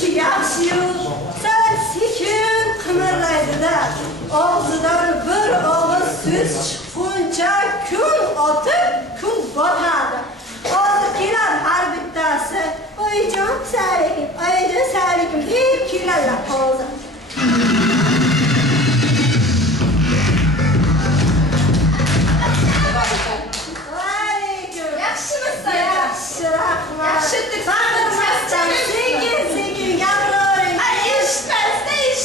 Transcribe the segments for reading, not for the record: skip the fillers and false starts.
Şu yaxshi-yu, sal sekin qimirlaydi-da. Og'zidan bir og'iz so'z chiqquncha kun o'tib, kun botadi. Hozir kelar har bittasi. Oyijon, salikim, oyijon, salikim deb keladilar hozir. Yaxshimisiz? Yaxshi, rahmat. Yaxshi-dek. Sekin gapiravering. Eshitmaysiz.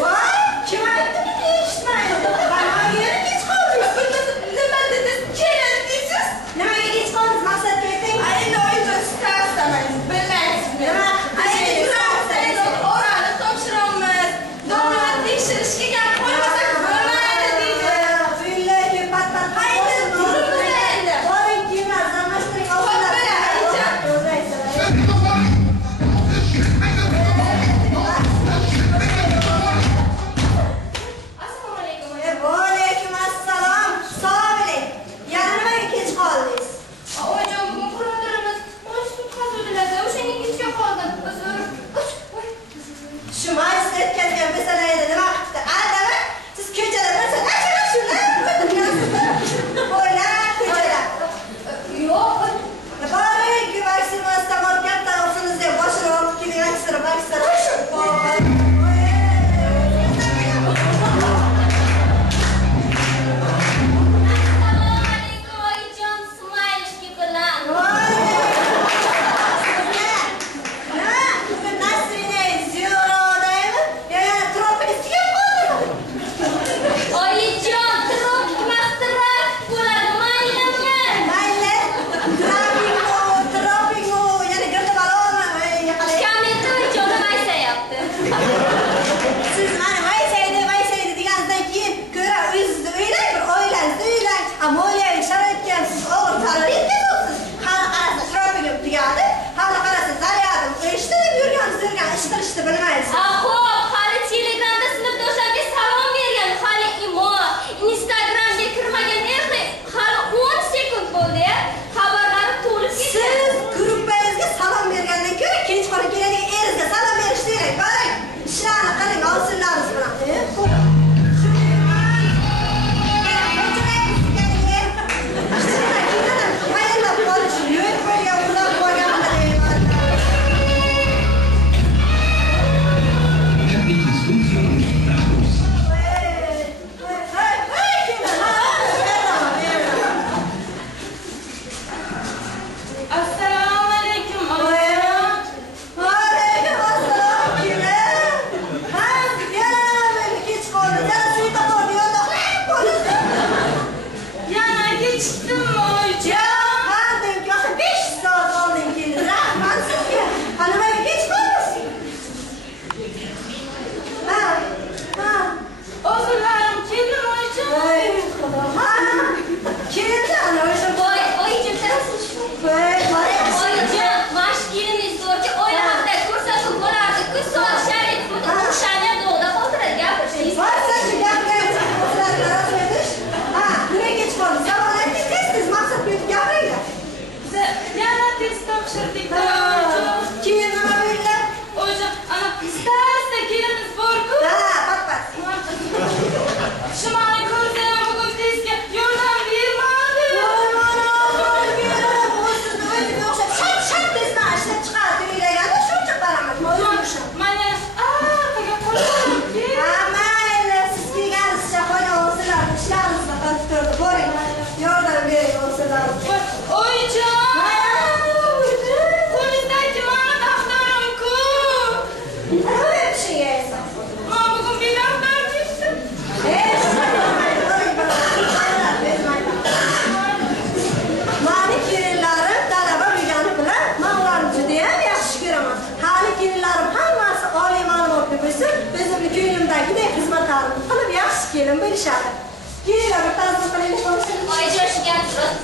Voy, kim aytdi eshitmaydi? Qanaqa yeri kech qoldingiz? Nima dedingiz? Kelin deysiz? Nimaga kech qoldingiz? Maqsad ayting. Endi oyijon istamaysiz. Bilmaysizmi? Nima? Endi turamiz, orani topshiramiz. Domla tekshirishga gap qo'ymasak bo'lmaydi deydi. Billahi patpat. Haydi, turibmiz endi. Boring, kiyimlar zamashtiring. Vaalaykum assalom. Sog'lik. Yana nimaga kech qoldingiz? Oyijon, bugun birodarimiz sud hazırladı. O'shaning kechga qoldim. Uzr. Shu majlisda o'tkazgan masalayda nima qilibdi? Aldami? Siz ko'chada bo'lsa, achana shuni o'tirgansiz. O'ylab ko'chada. Yo'q. Boring, vaksinatsiya bor, katta o'zingizni boshini olib keling, vaksinatsiya. İşte bilmaysiz. Hali Telegramda sinfdoshlariga salom bergan, hali imo, Instagramga kirmagan erdi. Hali 10 sekund bo'ldi-ya. Xabarlari to'lib ketdi. Siz gruppangizga salom bergandan ko'ra kechqurun keladigan eringizga salom berish kerak. Boring, ishlarni qiling, ovsinlaringiz bilan. Gelin bir işaret. Gelin bir tane bakalım. Oyijon, shu gap rost.